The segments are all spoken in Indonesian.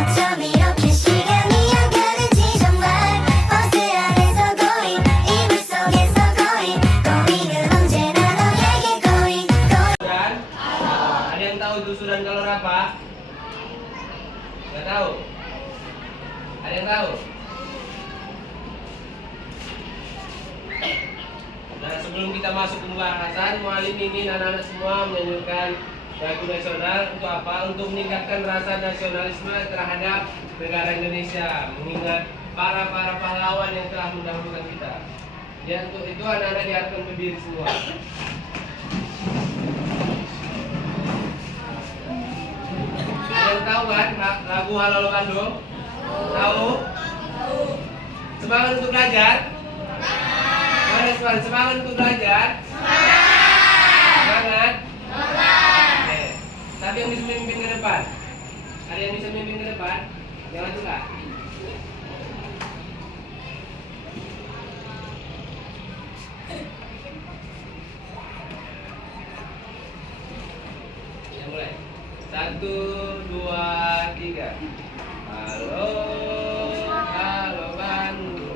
어쩜 이렇게 시간이 안 가는지 정말 버스 안에서 고인 이불 속에서 고인 고인은 언제나 너에게 고인 Dan? Ada yang tahu itu susunan kalor apa? Nggak tahu? Ada yang tahu? Nah, sebelum kita masuk ke pembahasan, Mualim ingin anak-anak semua menyanyikan lagu nasional untuk apa? Untuk meningkatkan rasa nasionalisme terhadap negara Indonesia, mengingat para pahlawan yang telah mendahulukan kita. Ya, untuk itu anak-anak diharapkan berdiri semua. Ada yang tahu kan lagu Halo Bandung? Tahu? Semangat untuk belajar? Mana semangat untuk belajar? Semangat? Oke. Tapi yang bisa memimpin ke depan? Ada yang bisa memimpin ke depan? Jangan juga. Ya mulai. 1, 2, 3. Halo, halo Bandung.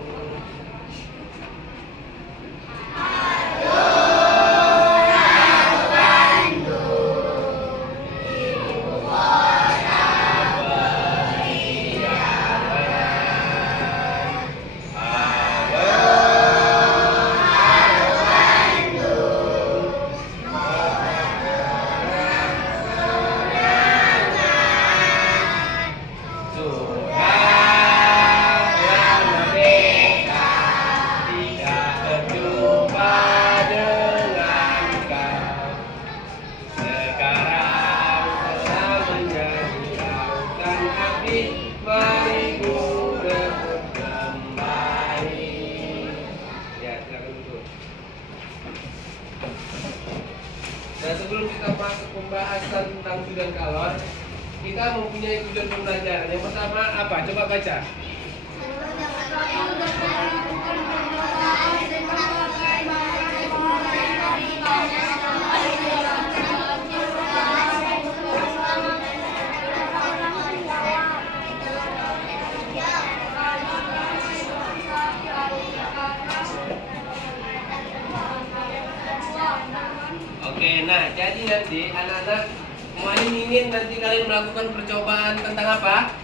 Nah, sebelum kita masuk pembahasan tentang susunan kalor, kita mempunyai tujuan pembelajaran. Yang pertama apa? Coba baca. Oke, nah jadi nanti anak-anak Mualim ingin nanti kalian melakukan percobaan tentang apa?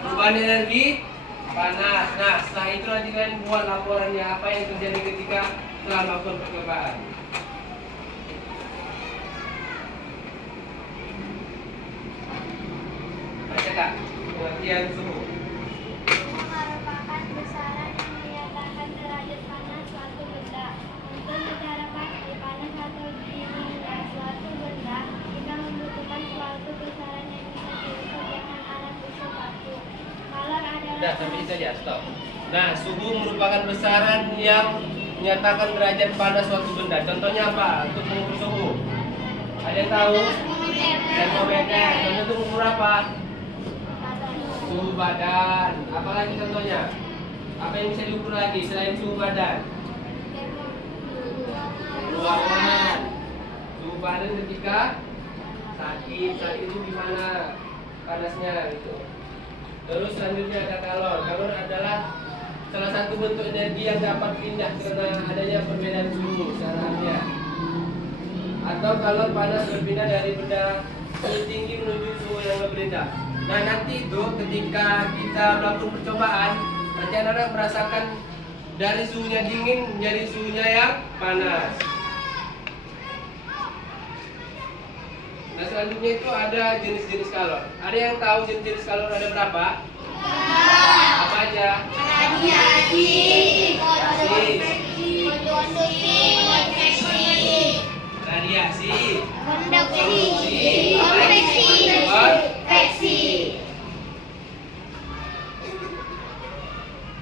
Perubahan energi panas. Nah, setelah itu nanti kalian buat laporannya apa yang terjadi ketika telah melakukan percobaan. Baca Kak, pengertian suhu. Merupakan besaran yang menyatakan derajat panas suatu benda. Untuk mencapai pasti panas atau dinginnya suatu benda, kita membutuhkan suatu besaran yang bisa diukur dengan alat ukur baku. Kalor adalah Udah, sampai itu aja, stop. Nah, suhu merupakan besaran yang menyatakan derajat panas suatu benda. Contohnya apa? Untuk mengukur suhu. Ada yang tahu? Termometer. Contohnya untuk mengukur apa? Suhu badan. Apalagi contohnya? Apa yang bisa diukur lagi selain suhu badan? Ruangan. Suhu badan ketika sakit. Saat itu gimana panasnya gitu. Terus selanjutnya ada kalor. Kalor adalah salah satu bentuk energi yang dapat pindah karena adanya perbedaan suhu seharusnya. Atau kalor panas berpindah dari benda suhu tinggi menuju suhu yang lebih rendah. Nah, nanti itu ketika kita melakukan percobaan, nanti anak-anak merasakan dari suhunya dingin menjadi suhunya yang panas. Nah, selanjutnya itu ada jenis-jenis kalor. Ada yang tahu jenis-jenis kalor ada berapa? Apa aja? radiasi, Radiasi, konveksi, konveksi.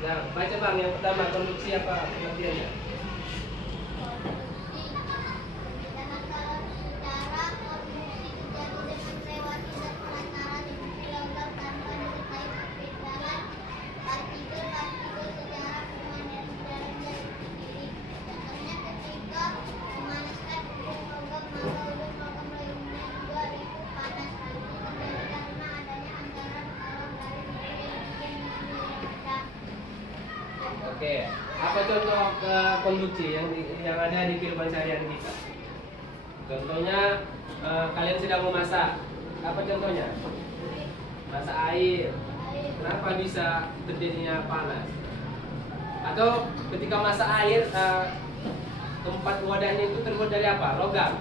Nah, baca Bang, yang pertama konduksi apa pengertiannya? Oke, apa contoh konduksi yang ada di kehidupan sehari-hari kita? Contohnya kalian sedang memasak. Apa contohnya? Masak air. Kenapa bisa terjadinya panas? Atau ketika masak air, tempat wadahnya itu terbuat dari apa? Logam.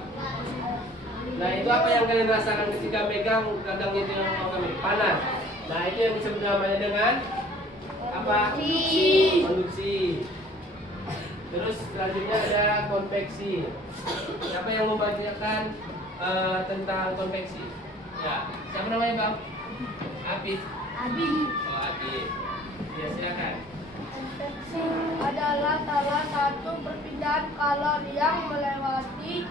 Nah, itu apa yang kalian rasakan ketika megang gagangnya itu yang logam ini? Panas. Nah, itu yang disebut namanya dengan apa? Konduksi. Terus selanjutnya ada konveksi. Siapa yang membacakan tentang konveksi? Ya, siapa namanya Bang? Abi. Oh, Abi. Ya, silakan. Konveksi adalah salah satu perpindahan kalor yang melewati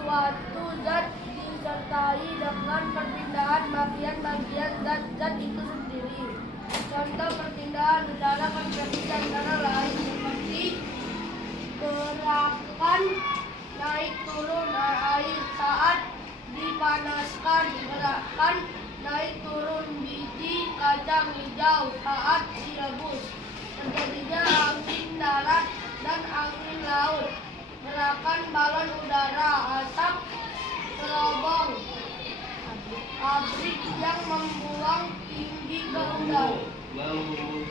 suatu zat disertai dengan perpindahan bagian-bagian zat itu sendiri. Contoh perpindahan adalah konveksi antara lain seperti gerakan naik turun air saat dipanaskan, gerakan naik turun biji kacang hijau saat direbus, terjadinya angin darat dan angin laut, gerakan balon udara, asap serobong, pabrik yang membuang tinggi ke udara, membumbung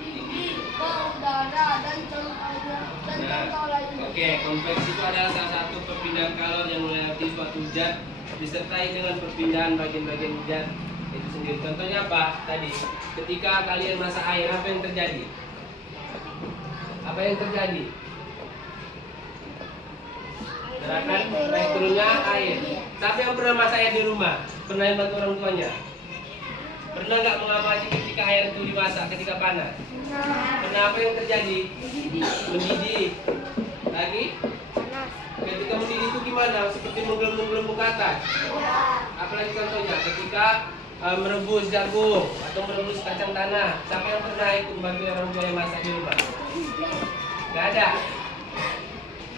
tinggi ke udara dan contoh lainnya. Oke, konveksi itu adalah salah satu perpindahan kalor yang melewati suatu zat disertai dengan perpindahan bagian-bagian zat itu sendiri. Contohnya apa? Tadi, ketika kalian masak air, apa yang terjadi? Apa yang terjadi? Gerakan naik turunnya air. Siapa yang pernah masak air di rumah? Pernah yang bantu orang tuanya? Pernah nggak mengamati ketika air itu dimasak ketika panas? Pernah. Apa yang terjadi? Mendidih. Lagi? Ketika mendidih itu gimana? Seperti menggelembung-gelembung ke atas. Apalagi contohnya ketika merebus jagung atau merebus kacang tanah. Siapa yang pernah ikut membantu orang tua yang masak di rumah? Nggak ada.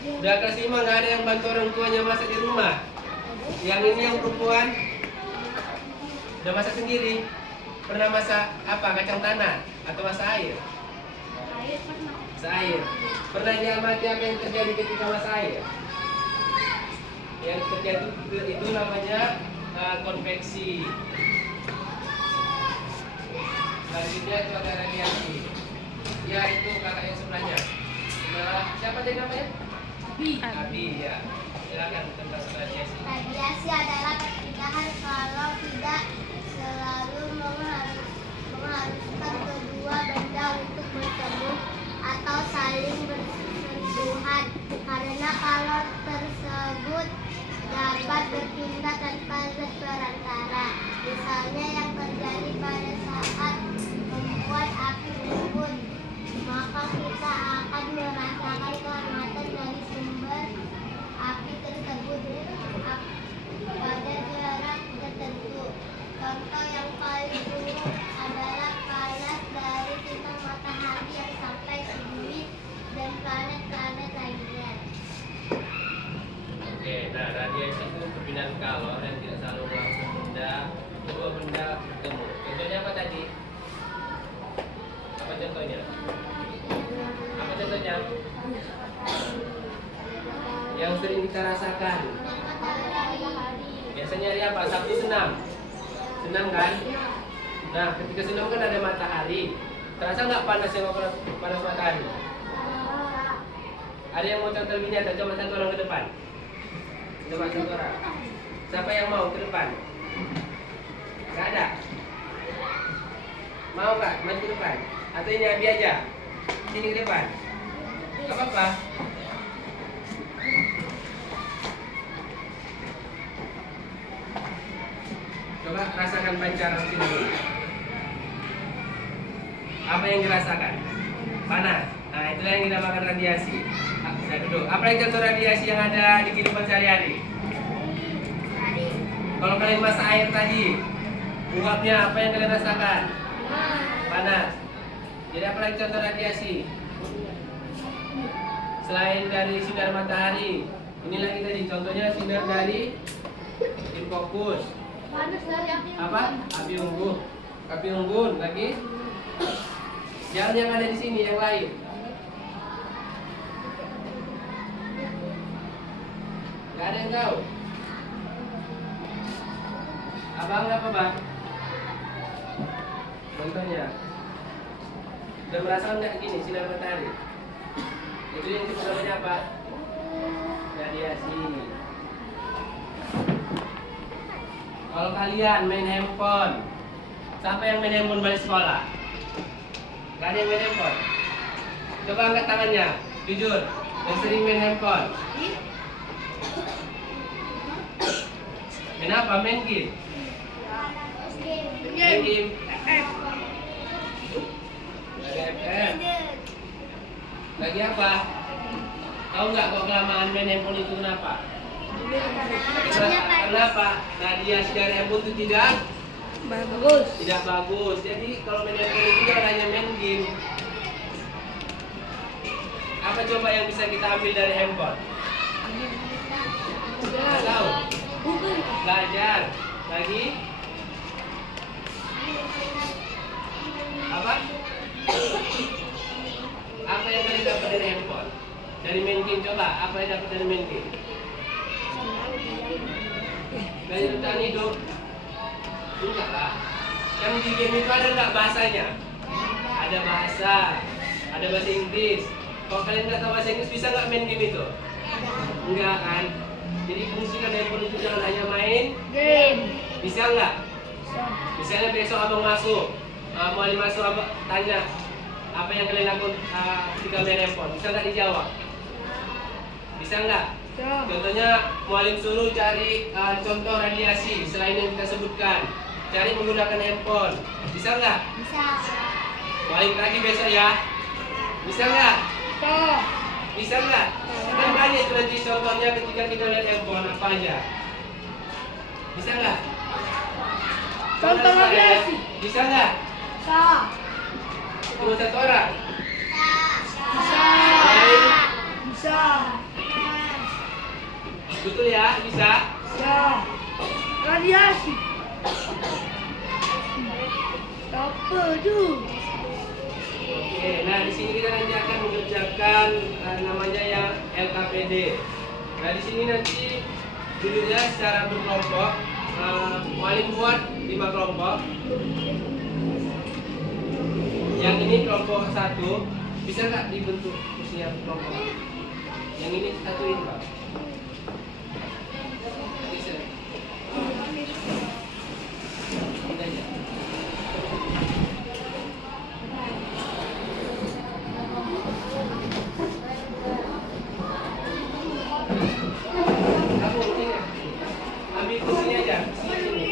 Udah kelas 5 nggak ada yang bantu orang tuanya masak di rumah. Yang ini yang perempuan udah masak sendiri. Pernah masak apa? Kacang tanah atau masak air? Masak air. Pernah diamati apa yang terjadi ketika masak air? Yang terjadi itu namanya konveksi. Selanjutnya itu ada radiasi. Ya, itu kakak yang sebelahnya. Nah, siapa tadi namanya? Abi, ya. Silakan tentang radiasi. Radiasi adalah perpindahan kalau tidak selalu mengharuskan kedua benda untuk bertemu atau saling bersentuhan, karena kalor tersebut dapat berpindah tanpa zat perantara. Misalnya yang terjadi pada saat membuat api unggun, maka kita akan merasakan kehangatan dari sumber api tersebut pada jarak tertentu. Contoh yang paling buruk adalah panas dari sinar matahari yang sampai ke bumi dan planet-planet lainnya. Oke, nah radiasi itu perpindahan kalor yang tidak selalu melakukan dua benda bertemu. Contohnya apa tadi? Apa contohnya? Apa contohnya? Yang sering kita rasakan. Biasanya hari apa? Sabtu senam. Senam kan? Nah, ketika senam kan ada matahari. Terasa nggak panas yang panas matahari? Ada yang mau contoh lebih nyata? Coba satu orang ke depan. Coba satu orang. Siapa yang mau ke depan? Gak ada? Mau gak? Maju ke depan? Atau ini Abi aja? Sini ke depan? Gak apa-apa? Coba rasakan pancaran sini dulu. Apa yang dirasakan? Panas. Nah, itulah yang dinamakan radiasi. Nah, duduk. Apa yang contoh radiasi yang ada di kehidupan sehari-hari? Kalau kalian masak air tadi, uapnya apa yang kalian rasakan? Panas. Jadi apa lagi contoh radiasi? Selain dari sinar matahari, ini lagi tadi contohnya sinar dari infrakus. Panas dari api Apa? Api unggun. Api unggun lagi. Jangan yang ada di sini, yang lain. Gak ada yang tahu. Abang apa bang? Contohnya. Udah merasa nggak gini sinar matahari? Itu yang disebut namanya apa? Radiasi. Kalau kalian main handphone, siapa yang main handphone balik sekolah? Gak ada yang main handphone. Coba angkat tangannya, jujur. Yang sering main handphone. Main apa? Main game. Main game. Lagi apa? Tahu nggak kok kelamaan main handphone itu kenapa? Kenapa? Radiasi dari handphone itu tidak bagus. Jadi kalau main handphone itu kan hanya main game. Apa coba yang bisa kita ambil dari handphone? Nggak tahu. Belajar. Lagi? Apa? Apa yang kalian dapat dari handphone? Dari main game coba. Apa yang dapat dari main game? Belajar tentang hidup. Enggak lah. Yang di game itu ada nggak bahasanya? Ada bahasa. Ada bahasa Inggris. Kalau kalian nggak tahu bahasa Inggris bisa nggak main game itu? Enggak kan? Jadi fungsikan handphone itu jangan hanya main game. Bisa nggak? Misalnya besok abang masuk, mualim masuk abang tanya apa yang kalian lakukan ketika main handphone, bisa nggak dijawab? Bisa nggak? Contohnya mualim suruh cari contoh radiasi selain yang kita sebutkan, cari menggunakan handphone, bisa nggak? Bisa. Mualim lagi besok ya, bisa nggak? Bisa nggak? Kan banyak itu nanti contohnya ketika kita lihat handphone apa aja. Bisa nggak? Contoh radiasi. Bisa nggak? Bisa. Cuma satu orang? Bisa. Betul ya? Bisa? Bisa. Radiasi. Apa tuh? Oke, nah di sini kita nanti akan mengerjakan namanya yang LKPD. Nah di sini nanti dulunya secara berkelompok, mualim buat 5 kelompok. Yang ini kelompok 1, bisa nggak dibentuk kursinya kelompok? Yang ini satuin pak. Bisa. Ini aja. Kamu sini. Ambil kursinya aja. Sini.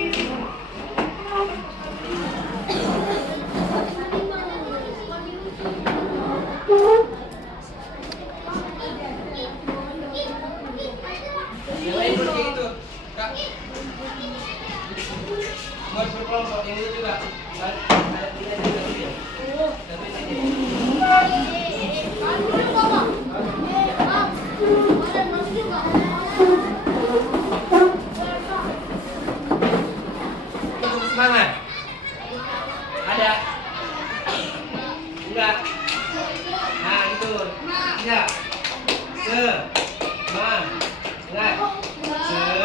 Yang lain pun kayak gitu, Kak. Buat berkelompok yang itu juga. Ada 3 aja satu ya. Satu aja. Cukup semangat. Ada? Enggak. Nah, gitu. Ya.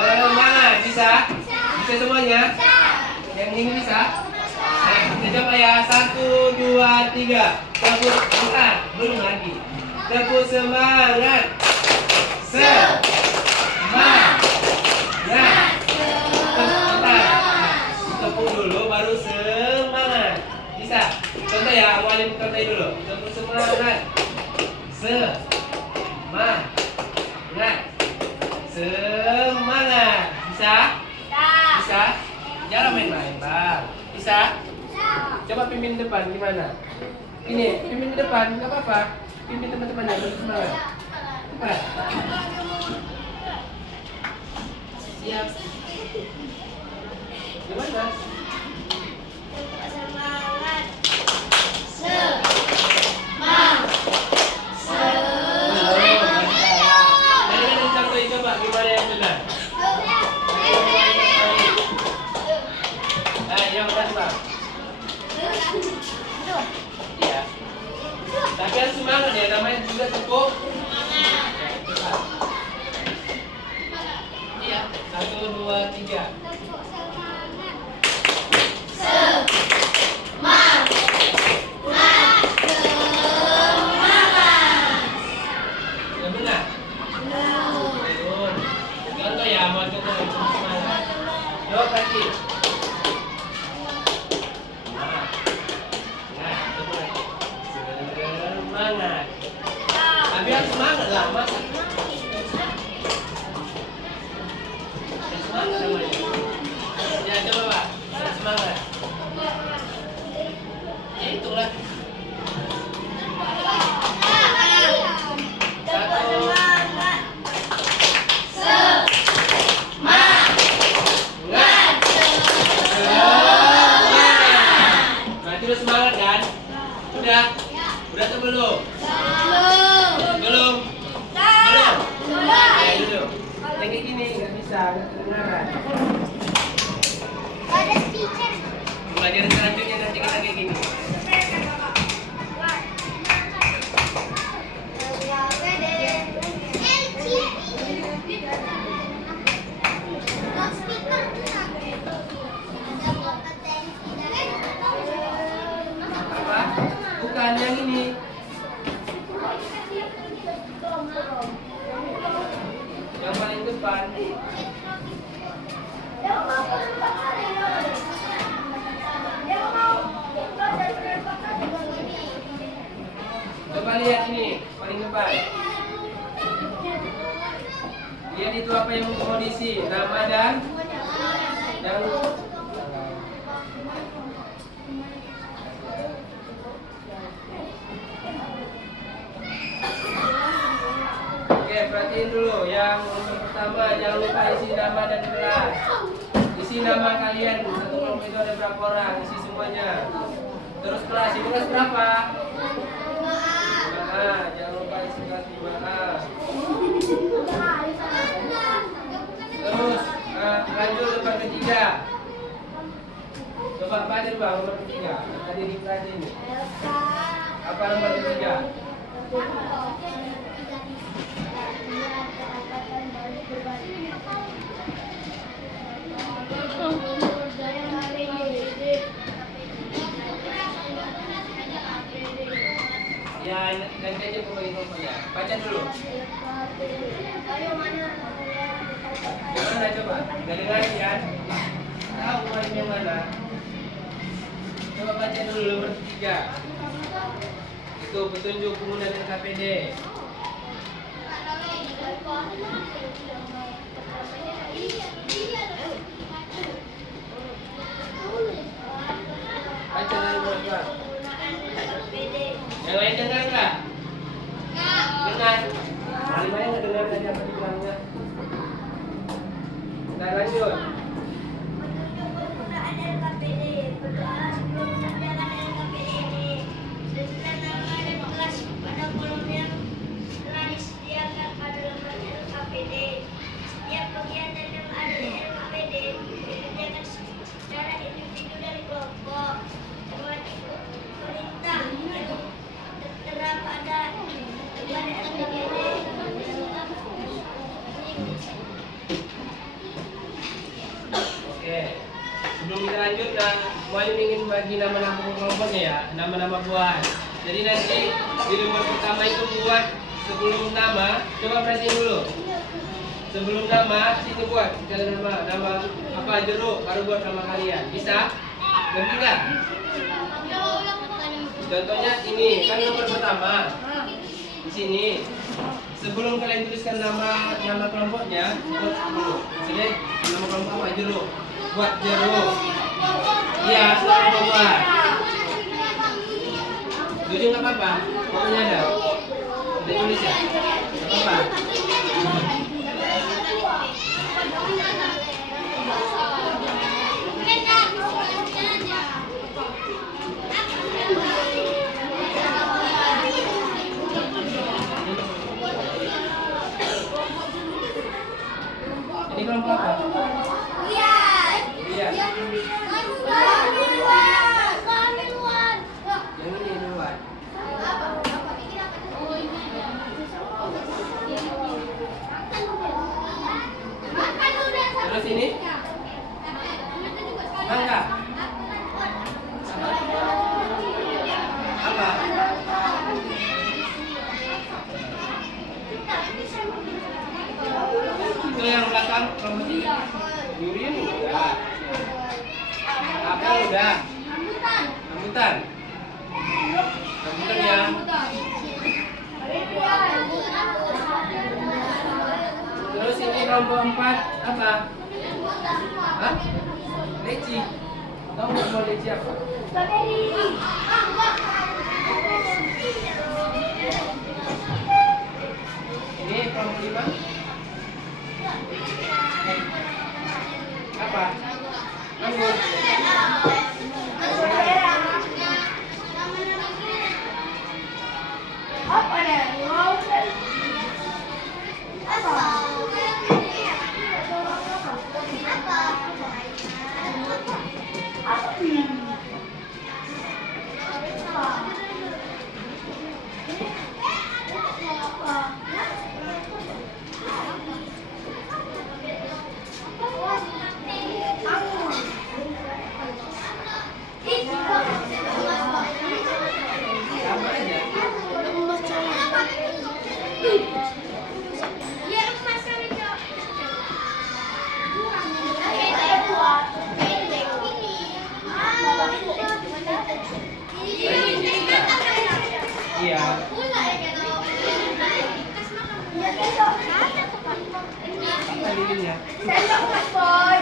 Semangat. Bisa? Bisa semuanya? Yang ini bisa? Nah, kita coba ya. 1, 2, 3. Tepuk semangat. Belum lagi. Tepuk semangat. Semangat. Tepuk dulu baru semangat. Bisa? Contoh ya, mualim contohin dulu. Tepuk semangat. Semangat. Semangat. Bisa? Bisa? Jangan main-main, Bang. Bisa? Coba pimpin depan gimana? Ini, pimpin di depan, nggak apa-apa. Pimpin teman-temannya, terus semangat. Cepat. Siap. Gimana? Tadi kan contohin coba gimana yang benar. Ayo, Mas, Pak. Iya. Tapi harus semangat ya, namanya juga tepuk. Iya. 1, 2, 3. Ya benar. Betul. Contoh ya, mau contoh semangat. Jawab lagi. Semangat. Tapi harus semangat lah, masa? Semangat namanya. Ya coba Pak, harus semangat. Ya itulah. 1. Berarti lu semangat kan? Udah? Udah atau belum? Belum? Ya dulu. Yang kayak gini nggak bisa, nggak kedengaran. Pelajaran selanjutnya nanti kita kayak gini. Apa? Bukan yang ini. Yang paling depan. Coba lihat ini, paling depan. Lihat itu apa yang mau diisi, nama dan Oke, perhatiin dulu yang pertama, jangan lupa isi nama dan kelas. Isi nama kalian, satu kelompok itu ada berapa orang, isi semuanya. Terus kelas, ini kelas berapa? 5A, jangan lupa isi kelas 5A. Terus lanjut nomor ketiga. Coba baca dulu nomor ketiga. Tadi di kelas ini. Apa nomor ketiga? Ya, ganti aja pembagi kelompoknya. Baca dulu. Mana coba? Gak dengar kan? Tahu poin yang mana? Coba baca dulu nomor 3. Itu petunjuk penggunaan NKPD. Baca nomor 2. Yang lain dengar nggak? Dengar. Alimanya nggak dengar tadi apa dibilangnya? Kita lanjut. Setiap kegiatan yang ada di LKPD dikerjakan secara individu dari kelompok. Perintah tertera pada LKPD. Oke. Sebelum kita lanjut, semuanya ingin bagi nama-nama kelompoknya ya, nama-nama buah. Jadi nanti di lembar pertama itu buat sebelum nama, coba pressing dulu. Sebelum nama, situ buat nama apa jeruk, baru buat nama kalian. Bisa? Ngerti nggak? Contohnya ini, kan nomor pertama. Di sini. Sebelum kalian tuliskan nama kelompoknya, buat dulu. Misalnya nama kelompok apa jeruk? Buat jeruk. Iya, selalu buat. Tujuh nggak apa-apa, pokoknya ada. Ada tulis ya, nggak apa-apa. Ini kelompok apa? Iya. nggak? Apa? Itu yang belakang kelompok tiga. Yurin udah. Apa udah? Rambutan. Rambutan ya. Terus ini kelompok 4 apa? Hah? Leci. Tahu nggak mau leci apa? Ini kelompok 5. Apa? Anggur. Apa ya? Mau Sama aja. Iya. Apa lilinnya? sendok Mas Boy.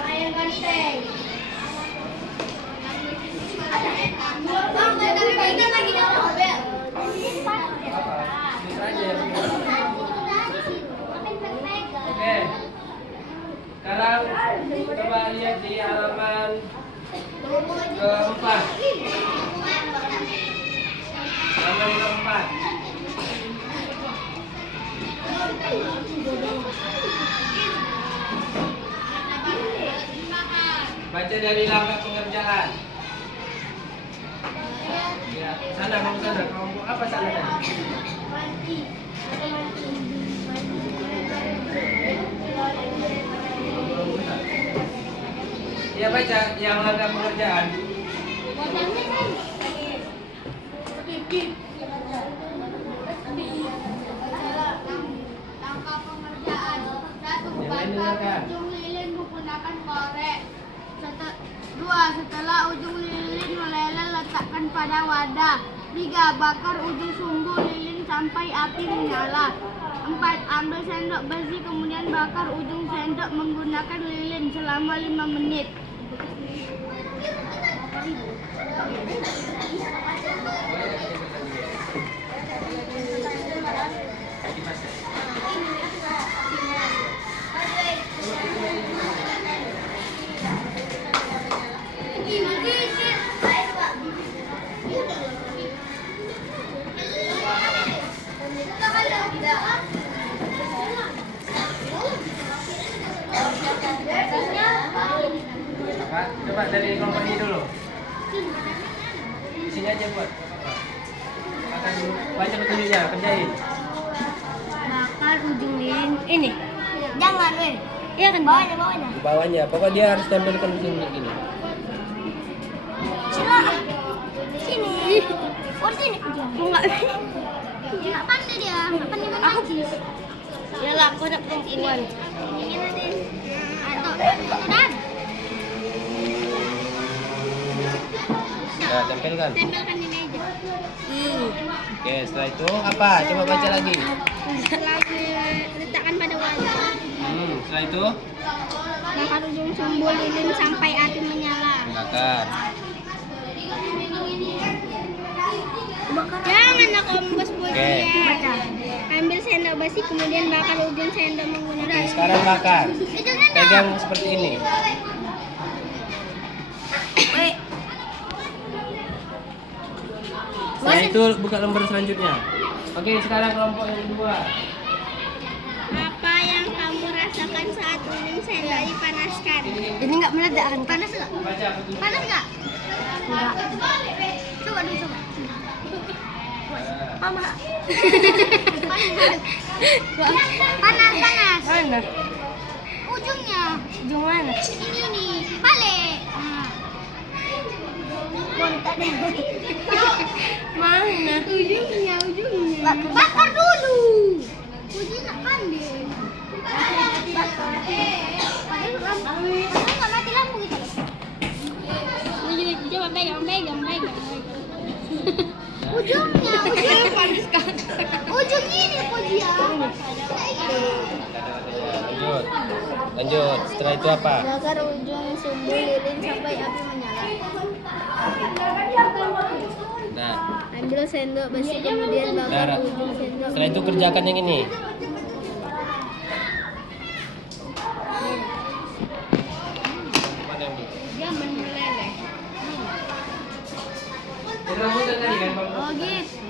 Ayam ganteng. Apa? Bisa aja. Oke. Sekarang coba lihat di halaman keempat. Halaman keempat. Baca dari langkah pengerjaan. Ya, sana kamu sana. Kamu apa sana tadi? Ya baca yang langkah pengerjaan. Langkah pengerjaan. Satu, Yang lain bakar dengarkan. ujung lilin menggunakan korek. Dua, setelah ujung lilin meleleh letakkan pada wadah. 3. Bakar ujung sumbu lilin sampai api menyala. 4. Ambil sendok besi kemudian bakar ujung sendok menggunakan lilin selama 5 menit. Pak, coba dari kelompok ini dulu. Di sini aja buat. Makan dulu. Baca petunjuknya, kerjain. Bakar ujung lilin ini. Jangan, iya kan bawahnya. Di bawahnya, pokoknya dia harus tempelkan di sini gini. Sini. Oh sini. Enggak. Enggak pandai dia. Enggak pandai main najis. Ya lah, aku nak perempuan. Ini nanti. Atau dan Ya, tempelkan. tempelkan di meja. Oke, setelah itu apa? Coba baca lagi. Setelah letakkan pada wadah. Setelah itu Bakar ujung sumbu lilin sampai api menyala. bakar. Jangan aku membos buat Oke. dia. Ambil sendok besi kemudian bakar ujung sendok menggunakan. Oke, sekarang bakar. Itu sendok. Pegang seperti ini. Setelah itu buka lembar selanjutnya. Oke, sekarang kelompok yang kedua. Apa yang kamu rasakan saat ujung sendok dipanaskan? Ini nggak meledak kan? Panas nggak? Baca petunjuk. Panas nggak? Enggak. Coba dulu coba. Mama. Panas. Mana? Ujungnya. Ujung mana? Ini nih. Balik. Kontak deh. Mana? Ujungnya. Bakar dulu. Ujungnya pandai. Bakar. Padahal nggak mati lampu gitu. Coba pegang. Ujungnya. Panas kan? Ujung ini dia. Lanjut. Setelah itu apa? Bakar ujung sumbu lilin sampai api menyala. Nah, Ambil sendok besi kemudian bakar Nah, ujung sendok. setelah itu kerjakan yang ini. Mana yang belum? Dia meleleh. Rambutan tadi kan, Bang? Oh gitu.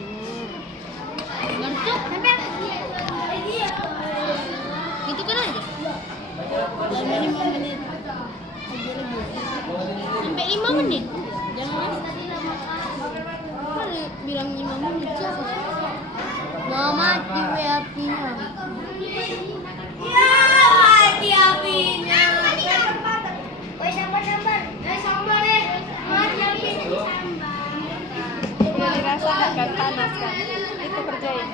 Bentuk. Itu kan aja. Sampai 5 menit. Sampai 5 menit. Jangan bilang 5 menit siapa? Mau mati apinya. Ya mati apinya. Woi sabar. Sabar deh. Mati apinya. Dirasakan kan panas kan? Itu kerjain.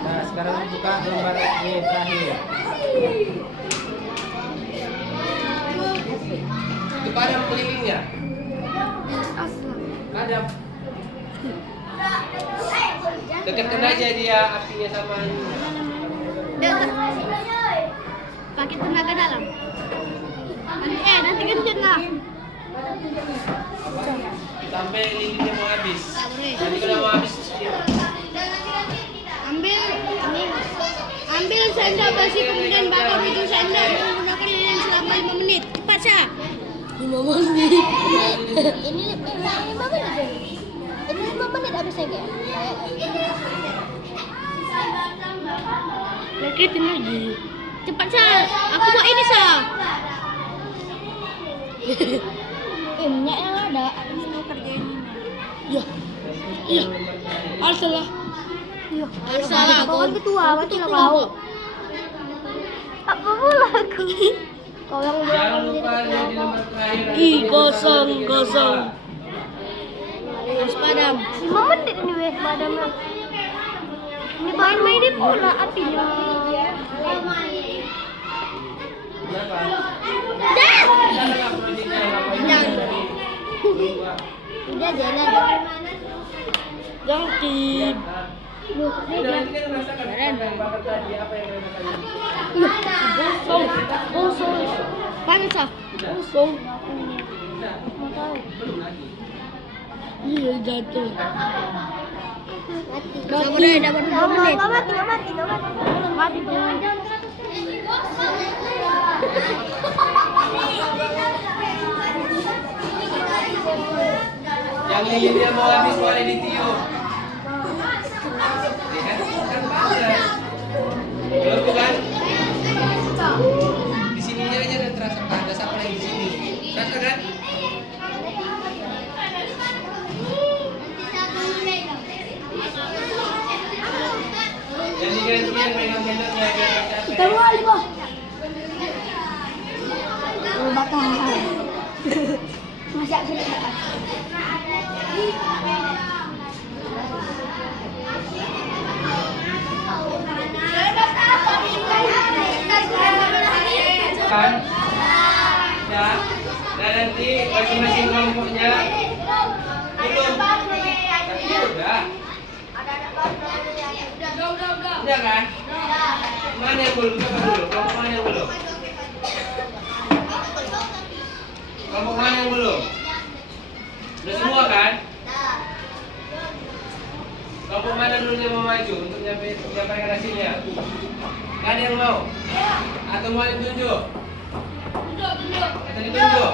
Nah, sekarang buka lembar ini terakhir. Itu padam kelilingnya. Padam. Dekatkan aja dia apinya sama ini. Pakai tenaga dalam. Nanti kencet lah. Sampai lilinnya mau habis. Nanti kalau mau habis Ambil sendok besi kemudian bakar ujung sendok menggunakan lilin selama 5 menit. Cepat Sa. 5 menit. Ini 5 menit. Ini 5 menit habisnya kayak. Lekitin lagi. Cepat Sa. Aku buat ini Sa. Minyak yang ada. Aku mau kerjain ini. Iya. Alsalah. Iya. Salah. Kau kan ketua. Aku tidak mau. Apa pula aku? Kau yang jangan lupa lihat di lembar terakhir. Kosong. Mas padam. 5 menit ini weh padamnya. Ini main pula apinya. Kenapa? Dah. Jangan nggak proyeknya, ngapain Jangan. dari dua. Udah jalan. Jangkit. Loh, Udah, nanti kan merasakan yang bakar tadi apa yang mereka tadi. Kosong. panas ah. Kosong. Mau tahu. Iya jatuh. Mati. Dapat 2 menit. Mati tuh. Yang lilinnya mau habis boleh ditiup. Lihat, kan panas. Belum bukan? Di sininya aja udah terasa panas, apalagi di sini. Terasa kan? Jadi gantian megang-megangnya biar nggak capek. Kita mau ali boh. Bakar. Masak kerja. Kan? Ya. Dan nanti masing-masing kelompoknya belum. Tapi udah. Udah kan? Mana yang belum? Coba dulu. Kelompok mana yang belum? Kelompok mana yang belum? Udah semua kan? Kelompok mana dulu yang mau maju untuk menyampaikan hasilnya? Gak ada yang mau? Atau mau ditunjuk? Atau ditunjuk?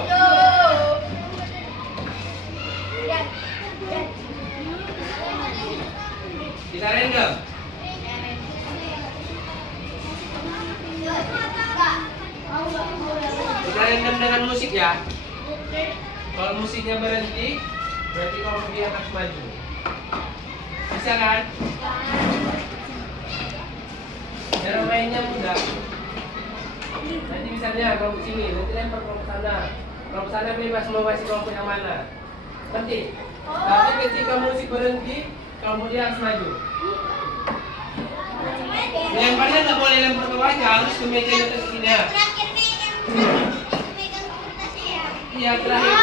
Kita random? random dengan musik ya. Kalau musiknya berhenti, berarti kelompok dia harus maju. Bisa kan? Cara mainnya mudah. Nanti misalnya kelompok sini, nanti lempar kelompok sana. Kelompok sana bebas mau kasih kelompok yang mana. Penting. Tapi ketika musik berhenti, kelompok dia harus maju. Lemparnya nggak boleh lempar ke wajah, harus ke meja di atas sini ya. Terakhir nih yang megang kertasnya ya. Iya, terakhir.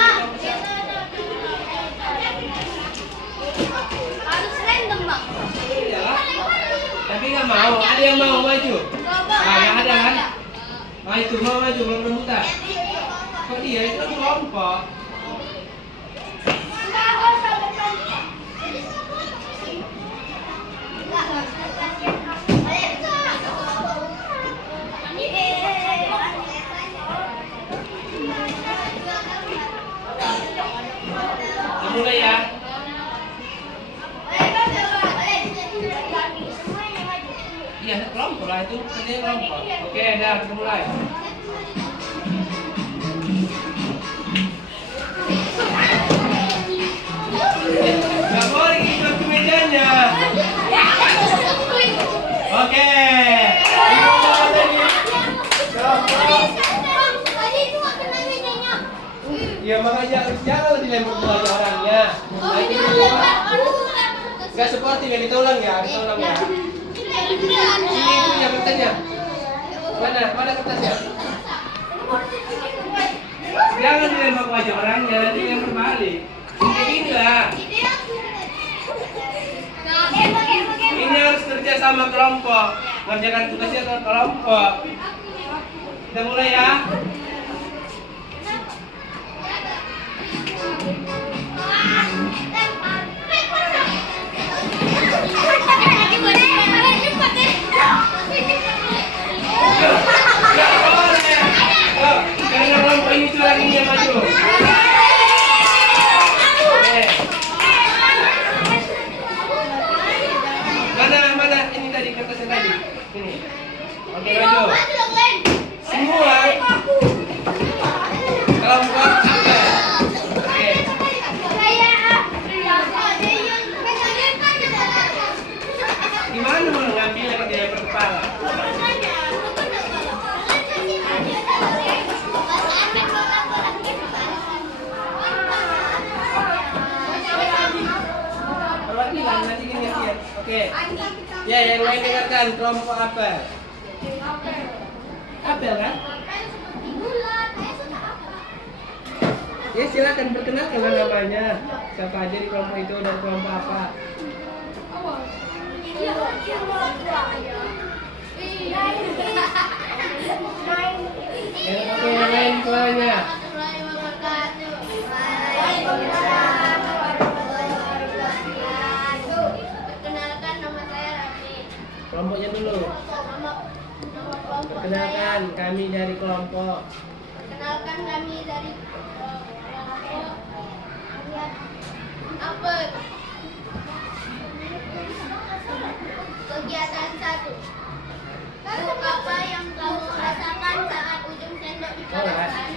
Harus random bang. Iya. Tapi nggak mau, ada yang mau maju. Nah, nggak ada kan? Nah itu mau maju, belum rebutan. Kok dia itu kan kelompok. Mulai ya. Iya, kelompok lah itu, kerjanya kelompok. Oke, dah kita mulai. Gak boleh ikut ke mejanya. Oke. Ya makanya jangan dilempar ke wajah orangnya. Nanti nggak seperti yang ditolong ya, ditolong ya. Ini itu yang kertasnya. Mana kertasnya? Jangan dilempar ke wajah orangnya, nanti dilempar balik. Kayak gini lah. Ini harus kerja sama kelompok, ngerjakan tugasnya ke kelompok. Kita mulai ya. Karena kelompok ini curang ini yang maju. Mana ini tadi kertasnya tadi. Ini. Oke, maju. Semua kelompok apa? Oke. Gimana mau ngambilnya kalau tidak berkepala? Perwakilan nanti gini ya. Oke. Ya, yang lain dengarkan kelompok apa? Apel kan? Ya silakan perkenalkan namanya. Siapa aja di kelompok itu dan kelompok apa? Yang lain keluarnya. Perkenalkan nama saya Raffi. Kelompoknya dulu. Perkenalkan kami dari kelompok. Perkenalkan kami dari kelompok apa? Kegiatan 1. Apa yang kamu rasakan saat ujung sendok dipanaskan?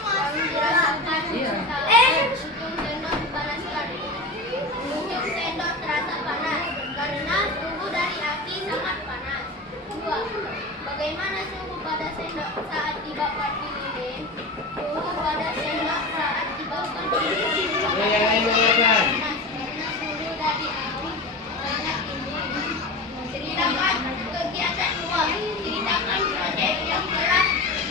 Kamu dirasakan Iya. saat ujung sendok dipanaskan. Ujung sendok terasa panas karena suhu dari api sangat panas. 2. Bagaimana suhu pada sendok saat dibakar di lilin? Suhu pada sendok saat dibakar di lilin Yang lain dengarkan. karena suhu dari api sangat tinggi. Ceritakan kegiatan 2. Ceritakan proyek yang telah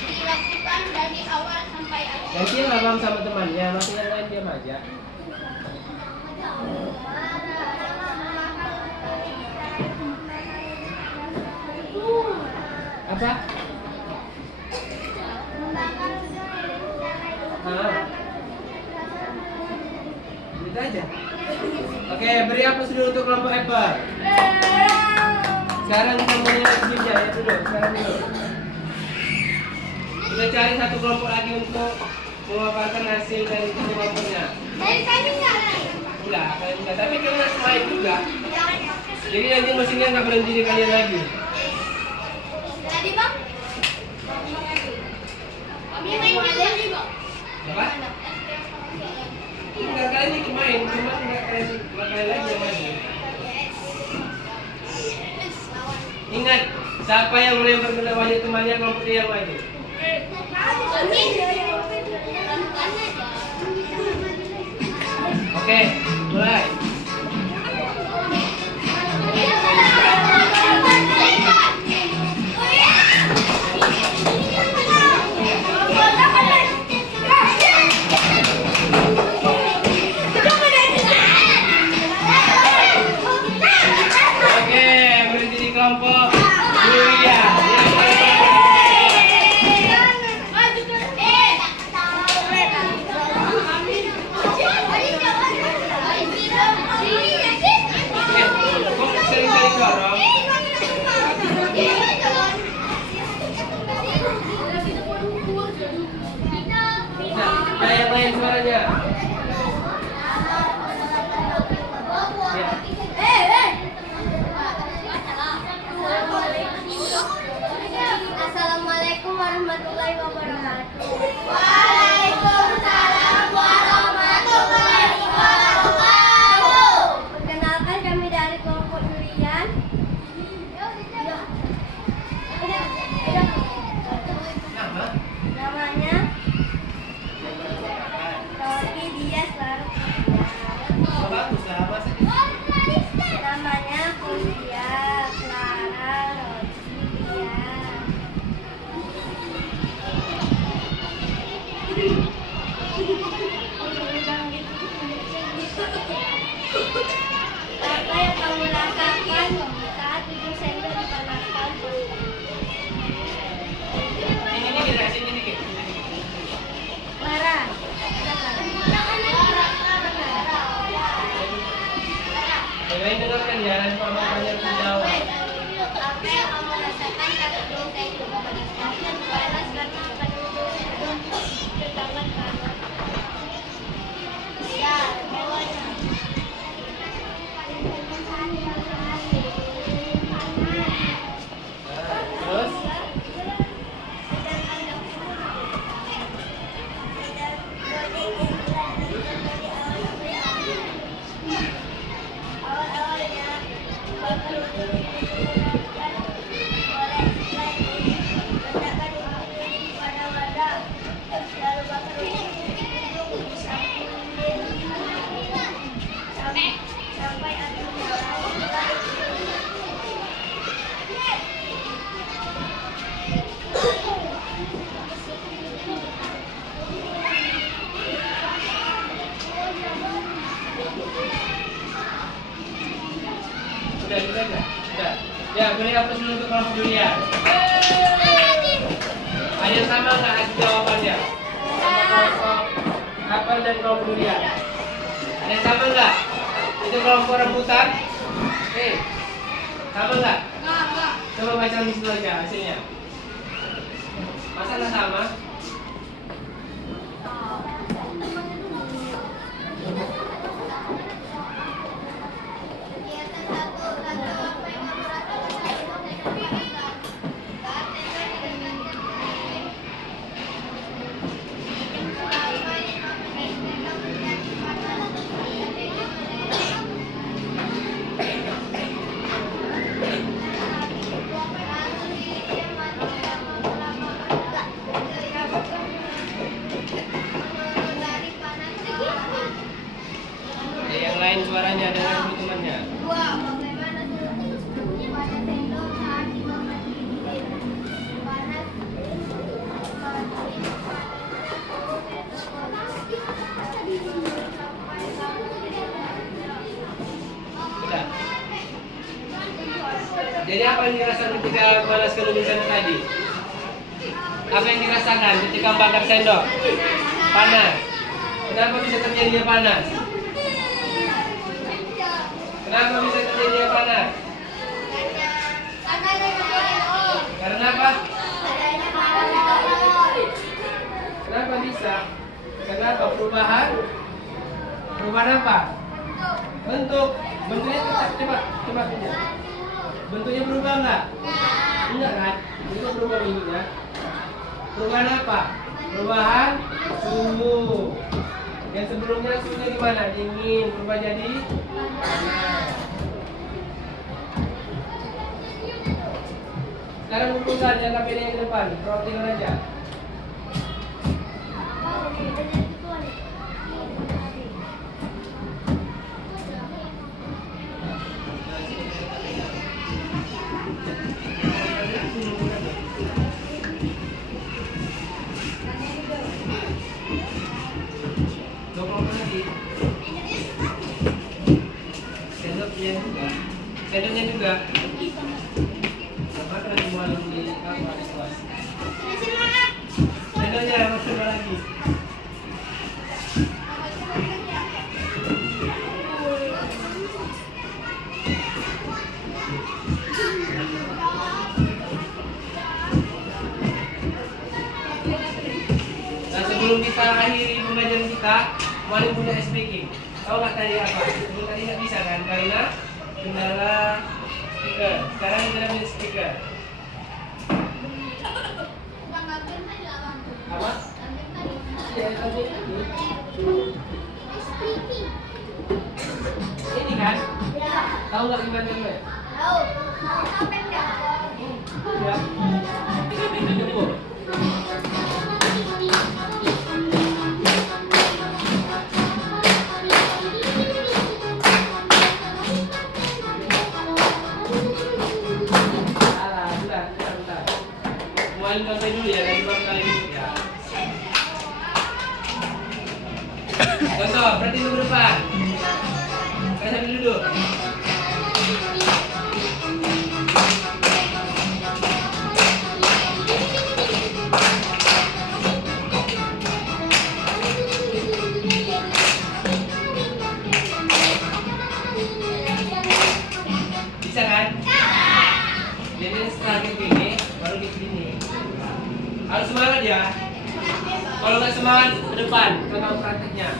dilakukan dari awal sampai akhir. Ganti abang sama temannya, masih yang lain diam aja. Apa? Gitu aja. Oke, beri apa dulu untuk kelompok Apple? Sekarang kita mulai gamenya ya dulu. Sekarang dulu. Kita cari satu kelompok lagi untuk memaparkan hasil dari kelompoknya. Dari kami nggak ada. Enggak, kalian enggak. Tapi kalian harus main juga. Jadi nanti mesinnya nggak berhenti di kalian lagi. Tadi bang? yang melempar ke wajah temannya kelompok D yang maju? Oke, mulai. Oke, berhenti di kelompok Yulia. Kok sering-sering dorong? Nah, yang lain suaranya. Ya. Assalamualaikum warahmatullahi wabarakatuh. Waalaikumsalam warahmatullahi wabarakatuh. Perkenalkan kami dari kelompok durian. Nama? Namanya Rocky Dias Larut. Oh, bagus lah, masa Namanya Fulia Clara Rocky Dias. Apa yang kamu rasakan saat ujung sendok dipanaskan? sini dikit. Marah. Yang dengarkan ya, mama tanya jawab. Apa yang kamu rasakan saat ujung sendok dipanaskan? Panas karena akan ujung tertangan panas. Ya, bawahnya. Terus? Sampai akhirnya Sudah enggak? Sudah. Ya, boleh hapus dulu untuk kelompok durian. Ada yang sama nggak hasil jawabannya? Sama kelompok apel dan kelompok durian. Ada yang sama nggak? Itu kelompok rambutan. Sama nggak? Coba baca di situ aja hasilnya. Masa nggak sama? Yang lain suaranya dengan teman-temannya. Bagaimana pada sendok saat dimasuki panas? Sudah. Jadi apa yang dirasakan ketika memanaskan ujung sendok tadi? Apa yang dirasakan ketika bakar sendok? Panas. Kenapa bisa terjadinya panas? Kenapa bisa terjadinya panas? Karena apa? Kenapa bisa? Kenapa perubahan? Perubahan apa? Bentuk. Bentuknya coba tunjuk. Bentuknya berubah nggak? Enggak kan? Itu berubah bentuknya. Perubahan apa? Perubahan suhu. Yang sebelumnya suhunya gimana? Dingin, berubah jadi panas. Sekarang kumpulkan yang KPD yang ke depan. Perhatikan aja. Sendoknya juga. Apa kalau dibuang di apa di kelas? Sendoknya maksudnya lagi. Nah, sebelum kita akhiri pembelajaran kita, Mualim punya speaking. Tahu nggak tadi apa? Sebelum tadi nggak bisa kan? Karena kendala speaker. Sekarang kita ambil speaker. Apa? Ya, tadi ini kan? Tahu nggak gimana gue? Ya. Cukup. Mualim sampai dulu ya, nanti baru kali ini ya. Contoh, berarti ke depan. Kita sambil duduk. Bisa kan? Jadi setelah gini, baru di sini. Harus semangat ya. Kalau nggak semangat ke depan, contoh prakteknya.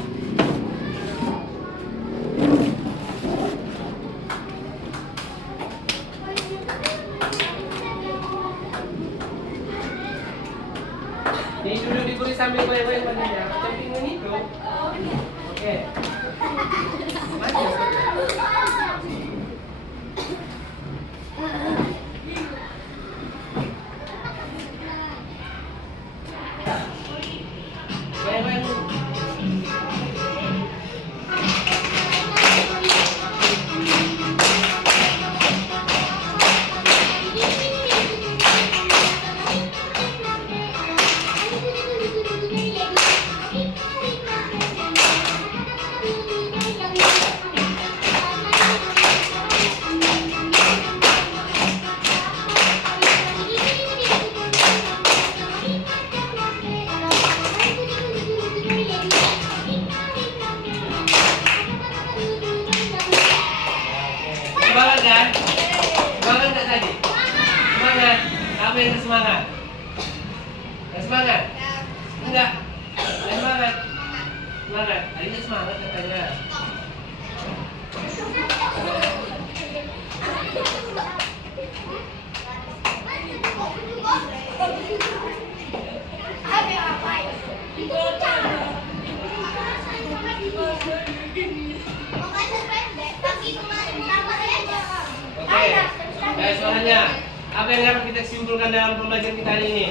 Ini duduk di kursi sambil goyang-goyang badannya. Macam pinguin itu. Oke. Mati ya. Goyang-goyang dulu. Semangat kan? Semangat nggak tadi? Semangat. Apa yang semangat? Yang semangat? Enggak. Yang semangat. Semangat. Tadinya semangat katanya. Oke. Soalnya apa yang dapat kita simpulkan dalam pembelajaran kita hari ini?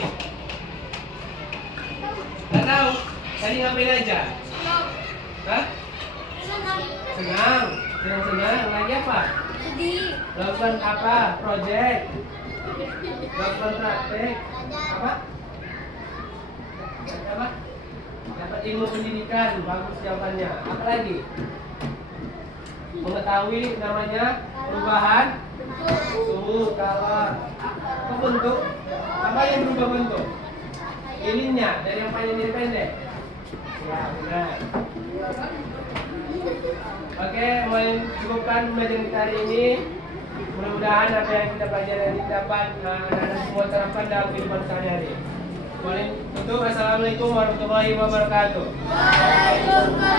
Nggak tahu. Tadi ngapain aja? Hah? Senang. Senang-senang. Lagi apa? Lakukan apa? Project. Lakukan praktek. Apa? Apa? Dapat ilmu pendidikan. Bagus jawabannya. Apa lagi? Mengetahui namanya perubahan suhu, kalor, bentuk. Apa yang berubah bentuk? Ininya dari yang panjang jadi pendek. Ya benar. Oke, mau cukupkan pembelajaran kita hari ini. Mudah-mudahan apa yang kita pelajari ini dapat anak-anak semua terapkan dalam kehidupan sehari-hari. Mohon tutup. Assalamualaikum warahmatullahi wabarakatuh. Waalaikumsalam.